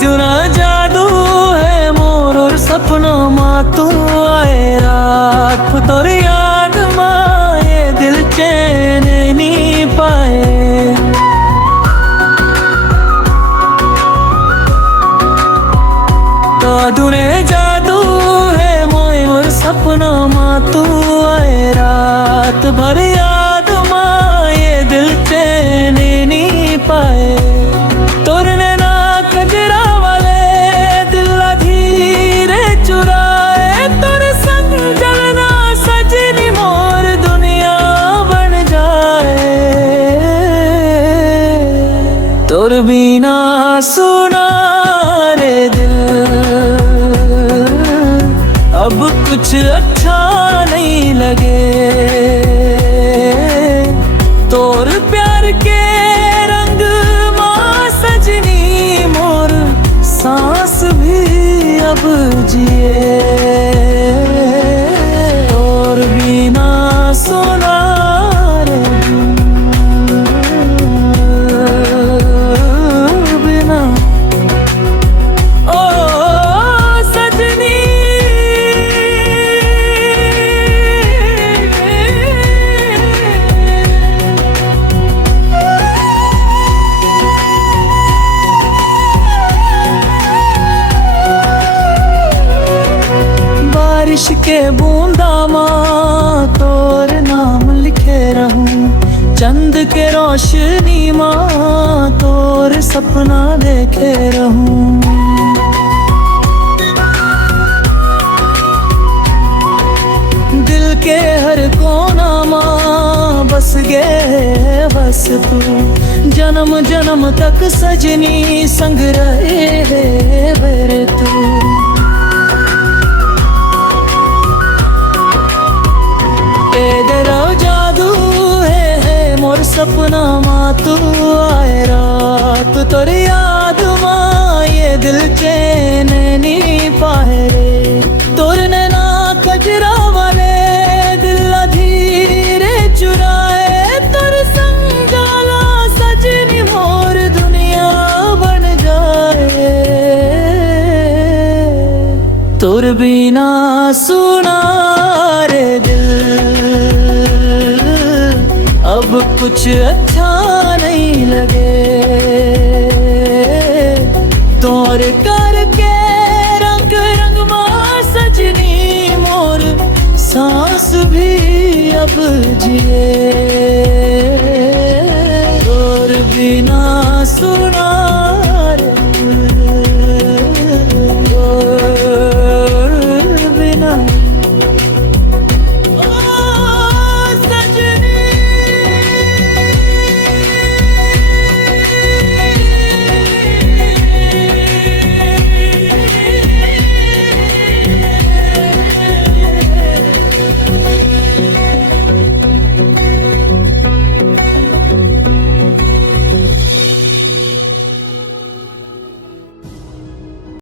जुना जादू है मोर और सपना माँ तू आए रात तोर याद माँ ये दिल चैन नहीं पाए। दुने जादू है मोए मोर सपना माँ तू आए रात भर याद माँ ये दिल चैन नहीं पाए। तोरने ना कजरा वाले दिल धीरे चुराए तोर संग जलना सजनी मोर दुनिया बन जाए। तोर बिना सुना रे दिल अब कुछ अच्छा नहीं लगे। तोर प्यार के रंग माँ सजनी मोर सांस भी अब जिए। और बिना सुना रे बिना बारिश के बूंदा माँ तोर नाम लिखे रहूं। चंद के रोशनी माँ तोर सपना देखे रहूं। दिल के हर कोना माँ बस गे बस तू। जन्म जन्म तक सजनी संग रहे बर तू। जादू है मोर सपना माँ तू आए रात तोर याद माँ ये दिल चैन नहीं पाए रे। तोर नैना कजरा वाले दिल धीरे चुराए तोर संग जाला सजनी मोर दुनिया बन जाए। तोर बिना सुना रे दिल अब कुछ अच्छा नहीं लगे। तोर करके रंग रंग माँ सजनी मोर सांस भी अब जिए। तोर बिना